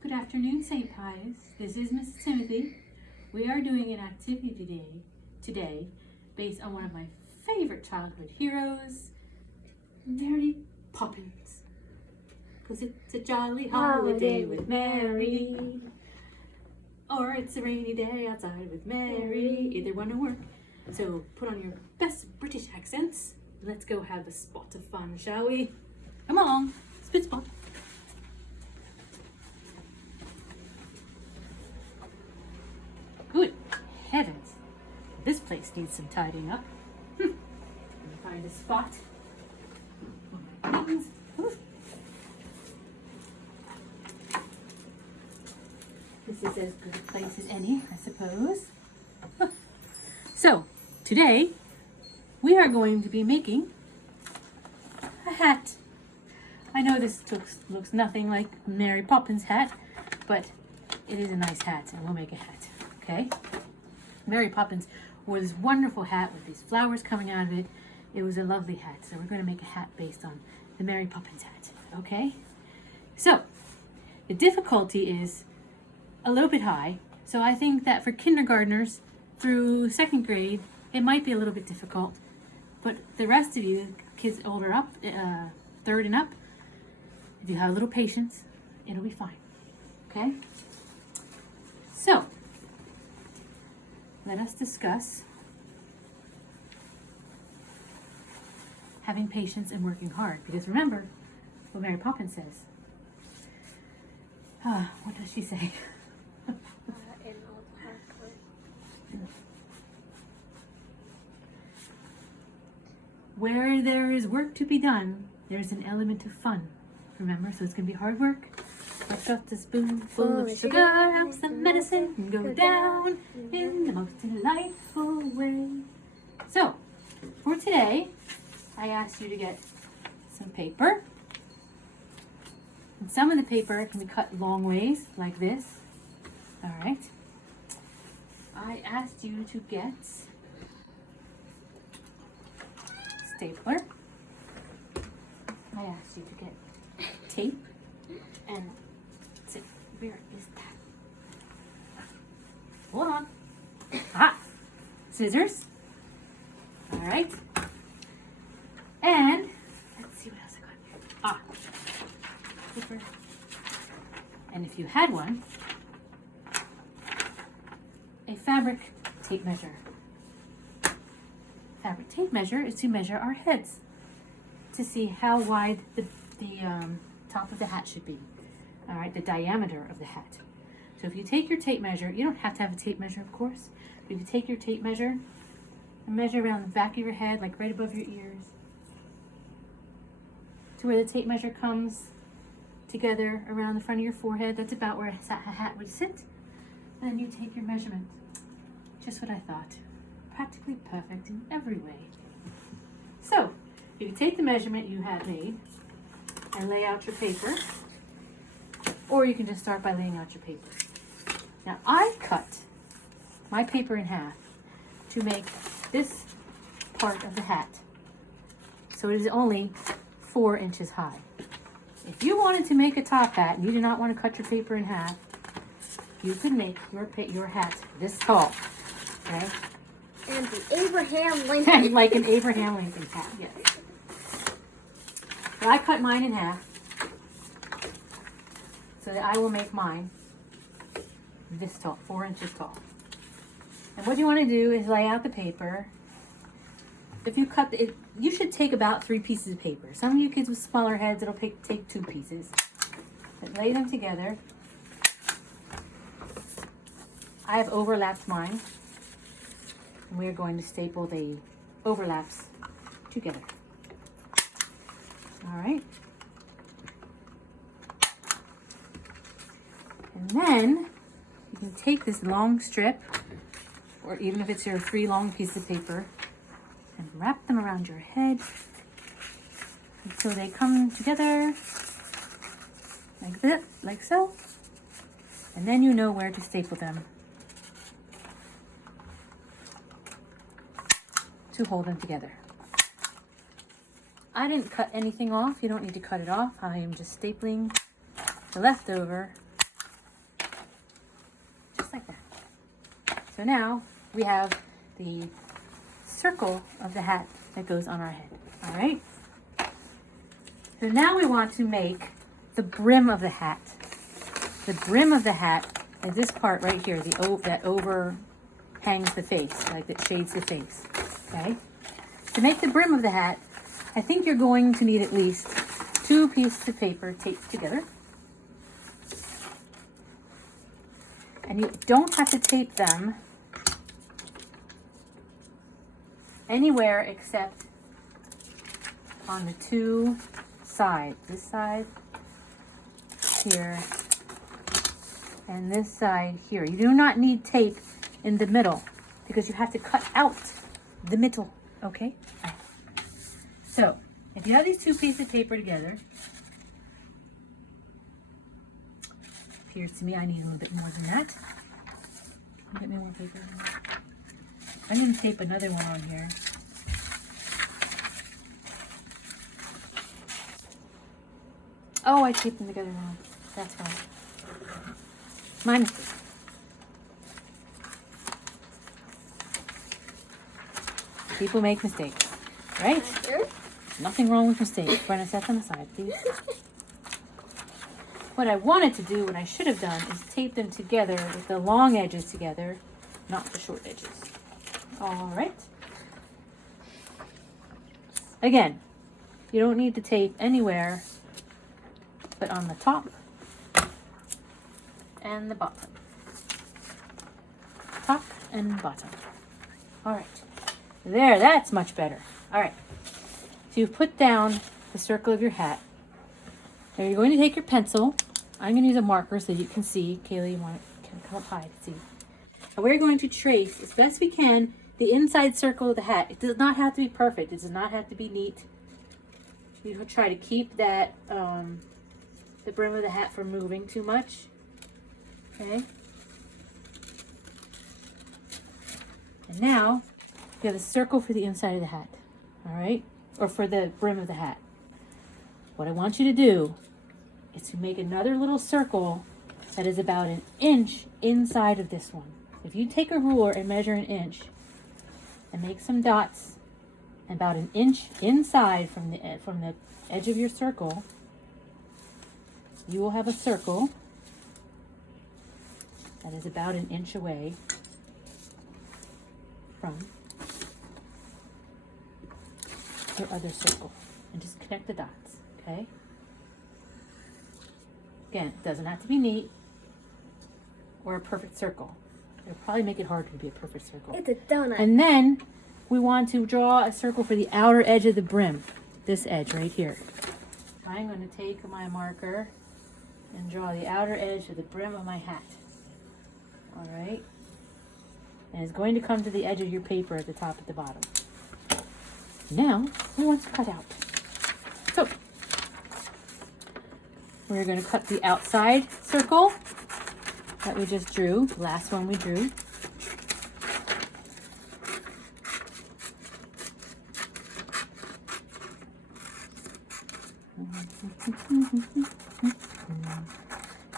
Good afternoon, St. Pius. This is Mrs. Timothy. We are doing an activity today based on one of my favorite childhood heroes, Mary Poppins. Because it's a jolly holiday with Mary. Or it's a rainy day outside with Mary. Either one will work. So put on your best British accents. Let's go have a spot of fun, shall we? Come on, spit spot. Good heavens, this place needs some tidying up. Let me find a spot. This is as good a place as any, I suppose. So, today we are going to be making a hat. I know this looks nothing like Mary Poppins' hat, but it is a nice hat, and we'll make a hat, okay? Mary Poppins wore this wonderful hat with these flowers coming out of it. It was a lovely hat, so we're going to make a hat based on the Mary Poppins hat, okay? So, the difficulty is a little bit high, so I think that for kindergartners through second grade, it might be a little bit difficult, but the rest of you, kids older up, third and up, if you have a little patience, it'll be fine, okay? So, let us discuss having patience and working hard, because remember what Mary Poppins says. What does she say? Where there is work to be done, there's an element of fun. Remember, so it's going to be hard work. I've got a spoonful of sugar, helps the medicine go down in the most delightful way. So, for today, I asked you to get some paper. And some of the paper can be cut long ways, like this. All right. I asked you to get stapler. I asked you to get tape. And where is that? Hold on. Scissors. All right. And let's see what else I got here. Paper. And if you had one, a fabric tape measure. Fabric tape measure is to measure our heads to see how wide the top of the hat should be. All right, the diameter of the hat. So if you take your tape measure, you don't have to have a tape measure, of course. But if you take your tape measure and measure around the back of your head, like right above your ears, to where the tape measure comes together around the front of your forehead, that's about where a hat would sit. And then you take your measurement. Just what I thought. Practically perfect in every way. So, if you take the measurement you have made and lay out your paper, or you can just start by laying out your paper. Now, I cut my paper in half to make this part of the hat. So it is only 4 inches high. If you wanted to make a top hat and you do not want to cut your paper in half, you could make your hat this tall, okay? And the Abraham Lincoln. Like an Abraham Lincoln hat, yes. But I cut mine in half so that I will make mine this tall, 4 inches tall. And what you want to do is lay out the paper. If you cut it, you should take about 3 pieces of paper. Some of you kids with smaller heads, it'll take 2 pieces. But lay them together. I have overlapped mine. And we are going to staple the overlaps together. All right. And then you can take this long strip, or even if it's your 3 long pieces of paper, and wrap them around your head until they come together like this, like so. And then you know where to staple them to hold them together. I didn't cut anything off. You don't need to cut it off. I am just stapling the leftover So now we have the circle of the hat that goes on our head. All right. So now we want to make the brim of the hat. The brim of the hat is this part right here, that overhangs the face, like that shades the face. Okay. To make the brim of the hat, I think you're going to need at least 2 pieces of paper taped together. And you don't have to tape them anywhere except on the 2 sides. This side here and this side here. You do not need tape in the middle because you have to cut out the middle, okay? So, if you have these 2 pieces of paper together, appears to me I need a little bit more than that. Can you get me more paper? I need to tape another one on here. Oh, I taped them together wrong. That's why. My mistake. People make mistakes, right? Nothing wrong with mistakes. Brenna, set them aside, please. What I wanted to do, what I should have done, is tape them together with the long edges together, not the short edges. All right. Again, you don't need to tape anywhere but on the top and the bottom. Top and bottom. All right. There, that's much better. All right. So you put down the circle of your hat. Now you're going to take your pencil. I'm going to use a marker so you can see. Kaylee, you can come up high to see. And we're going to trace as best we can the inside circle of the hat. It does not have to be perfect. It does not have to be neat. You will try to keep that the brim of the hat from moving too much. Okay. And now you have a circle for the inside of the hat. All right, or for the brim of the hat. What I want you to do is to make another little circle that is about 1 inch inside of this one. If you take a ruler and measure 1 inch and make some dots about 1 inch inside from the edge of your circle, you will have a circle that is about 1 inch away from your other circle. And just connect the dots, okay? Again, it doesn't have to be neat or a perfect circle. It'll probably make it harder to be a perfect circle. It's a donut. And then we want to draw a circle for the outer edge of the brim. This edge right here. I'm going to take my marker and draw the outer edge of the brim of my hat. All right. And it's going to come to the edge of your paper at the top at the bottom. Now, we want to cut out. So, we're going to cut the outside circle that we just drew, the last one we drew.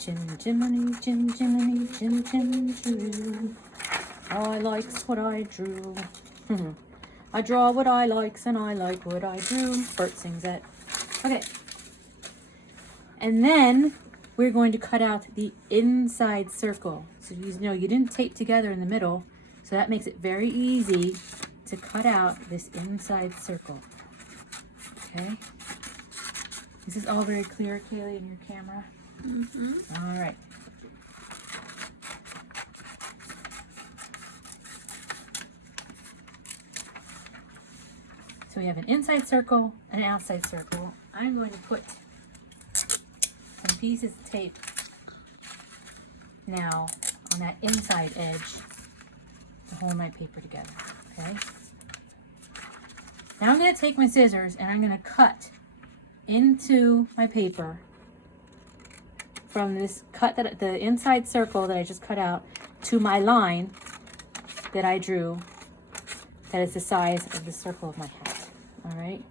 Jim Jiminy, Jim Jiminy, Jim Jim Drew. I likes what I drew. I draw what I likes and I like what I drew. Bert sings that. Okay. And then we're going to cut out the inside circle. So you know you didn't tape together in the middle, so that makes it very easy to cut out this inside circle. Okay. This is all very clear, Kaylee, in your camera? Mm-hmm. All right. So we have an inside circle and an outside circle. I'm going to put some pieces of tape now on that inside edge to hold my paper together, okay? Now I'm going to take my scissors and I'm going to cut into my paper from this the inside circle that I just cut out to my line that I drew that is the size of the circle of my hat. All right,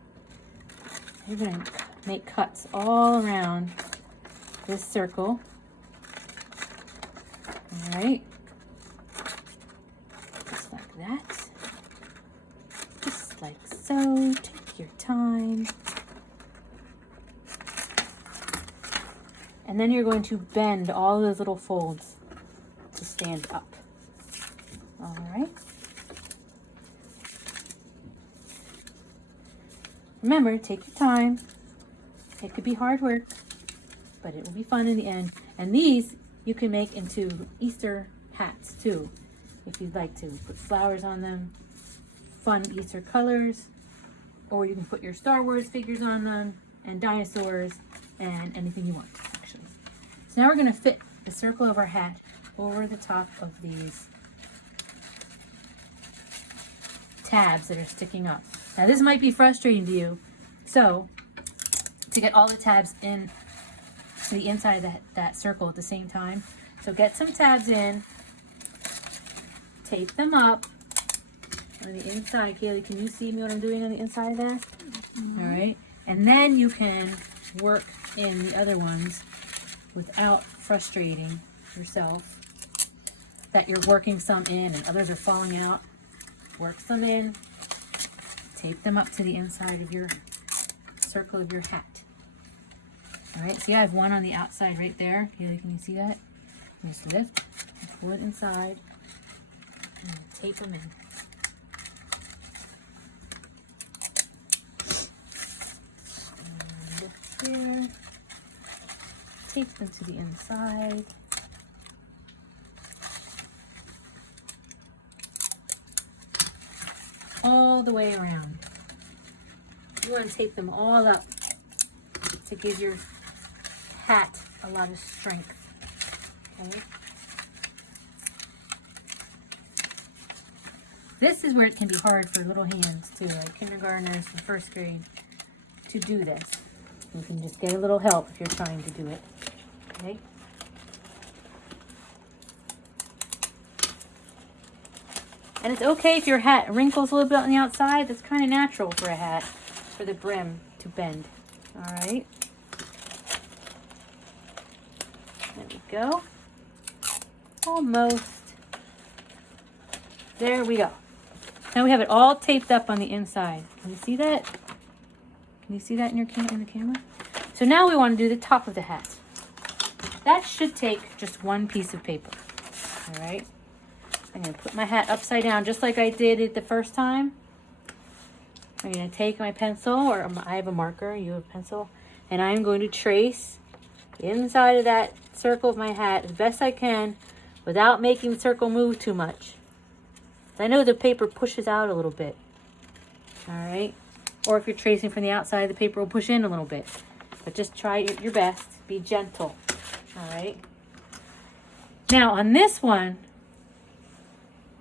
you're going to make cuts all around this circle. All right, that. Just like so. Take your time. And then you're going to bend all those little folds to stand up. All right. Remember, take your time. It could be hard work, but it will be fun in the end. And these you can make into Easter hats too, if you'd like to. Put flowers on them, fun Easter colors, or you can put your Star Wars figures on them, and dinosaurs, and anything you want, actually. So now we're going to fit the circle of our hat over the top of these tabs that are sticking up. Now this might be frustrating to you, so to get all the tabs in to the inside of that circle at the same time, so get some tabs in, tape them up on the inside. Kaylee, can you see me what I'm doing on the inside of there? Mm-hmm. All right, and then you can work in the other ones without frustrating yourself that you're working some in and others are falling out. Work some in, tape them up to the inside of your circle of your hat. All right, see I have one on the outside right there. Kaylee, can you see that? Just lift and pull it inside and tape them in. And lift here, tape them to the inside. All the way around. You want to tape them all up to give your hat a lot of strength. Okay. This is where it can be hard for little hands too, like kindergartners and first grade, to do this. You can just get a little help if you're trying to do it. Okay. And it's okay if your hat wrinkles a little bit on the outside. That's kind of natural for a hat, for the brim to bend. All right. There we go. Almost. There we go. Now we have it all taped up on the inside. Can you see that? Can you see that in the camera? So now we want to do the top of the hat. That should take just one piece of paper. All right. I'm going to put my hat upside down just like I did it the first time. I'm going to take my pencil, or I have a marker, you have a pencil, and I'm going to trace the inside of that circle of my hat as best I can without making the circle move too much. I know the paper pushes out a little bit. All right. Or if you're tracing from the outside, the paper will push in a little bit. But just try your best. Be gentle. All right. Now on this one,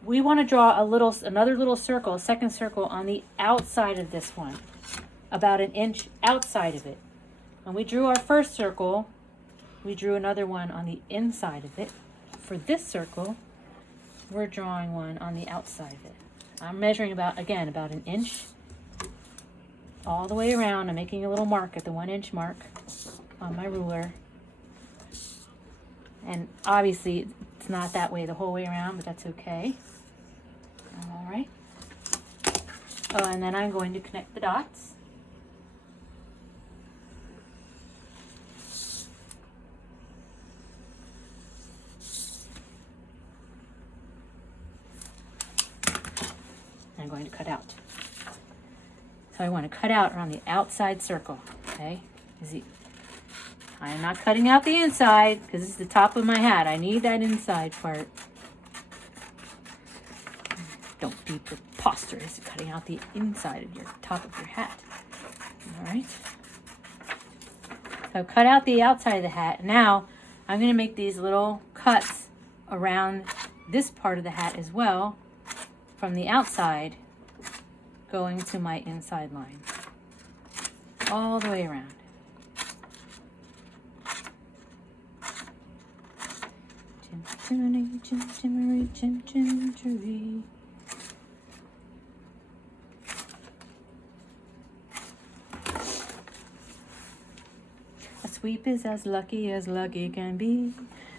we want to draw another little circle, a second circle on the outside of this one, about an inch outside of it. When we drew our first circle, we drew another one on the inside of it. For this circle, we're drawing one on the outside of it. I'm measuring about an inch all the way around. I'm making a little mark at the 1 inch mark on my ruler. And obviously it's not that way the whole way around, but that's okay. All right. Oh, and then I'm going to connect the dots. I'm going to cut out. So I want to cut out around the outside circle, okay? I'm not cutting out the inside because this is the top of my hat. I need that inside part. Don't be preposterous cutting out the inside of your top of your hat. All right. So cut out the outside of the hat. Now I'm going to make these little cuts around this part of the hat as well, from the outside going to my inside line, all the way around. A sweep is as lucky can be.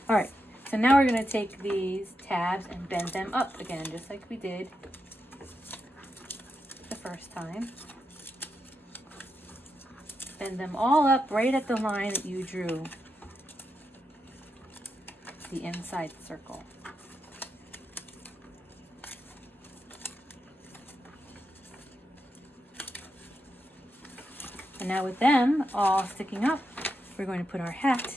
All right, so So now we're going to take these tabs and bend them up again, just like we did the first time. Bend them all up right at the line that you drew, the inside circle. And now with them all sticking up, we're going to put our hat.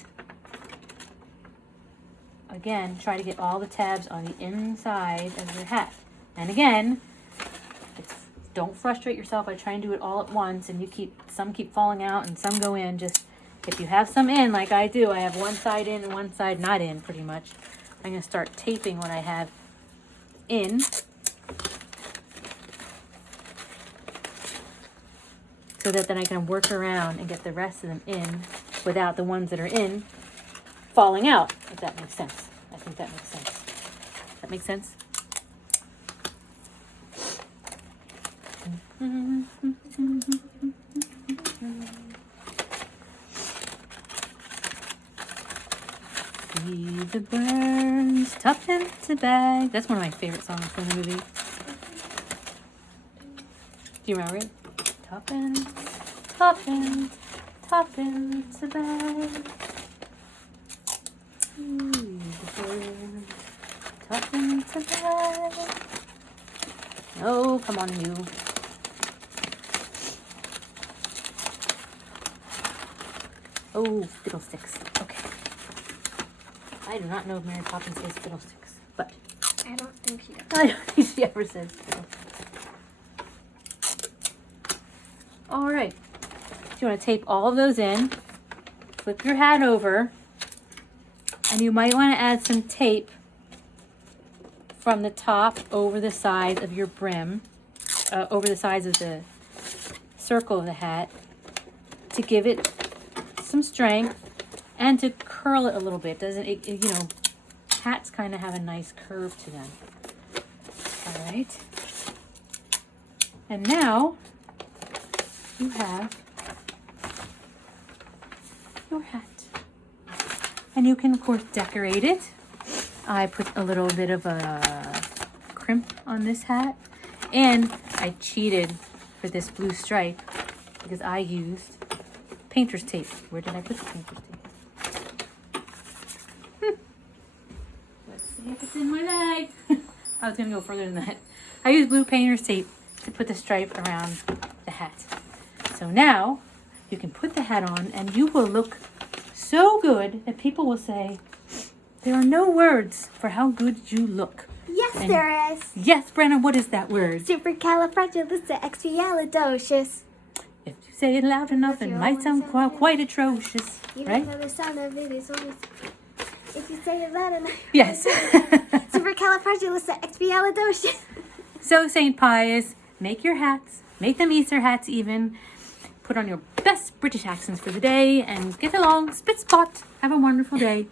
Again, try to get all the tabs on the inside of your hat. And again, don't frustrate yourself by trying to do it all at once and some keep falling out and some go in. Just if you have some in like I do, I have one side in and one side not in pretty much. I'm going to start taping what I have in. So that then I can work around and get the rest of them in without the ones that are in falling out, if that makes sense. I think that makes sense. That makes sense? See the burns, tucked into bag. That's one of my favorite songs from the movie. Do you remember it? Tuppence, tuppence, tuppence a bag. Tuppence a bag. Oh, come on, you. Oh, fiddlesticks. Okay. I do not know if Mary Poppins says fiddlesticks, but I don't think she does. I don't think she ever says fiddlesticks. All right. So you want to tape all of those in. Flip your hat over. And you might want to add some tape from the top over the sides of your brim, over the sides of the circle of the hat, to give it some strength and to curl it a little bit. Doesn't it, you know, hats kind of have a nice curve to them. All right. And now you have your hat. And you can, of course, decorate it. I put a little bit of a crimp on this hat. And I cheated for this blue stripe because I used painter's tape. Where did I put the painter's tape? Let's see if it's in my bag. I was going to go further than that. I used blue painter's tape to put the stripe around the hat. So now you can put the hat on and you will look so good that people will say, there are no words for how good you look. Yes, And there is. yes, Brenna, what is that word? Supercalifragilisticexpialidocious. If you say it loud enough, it might sound quite atrocious, Even right? though the sound of it is always... If you say it loud enough... Yes. Supercalifragilisticexpialidocious. So, St. Pius, make your hats, make them Easter hats even. Put on your best British accents for the day and get along, spit spot. Have a wonderful day.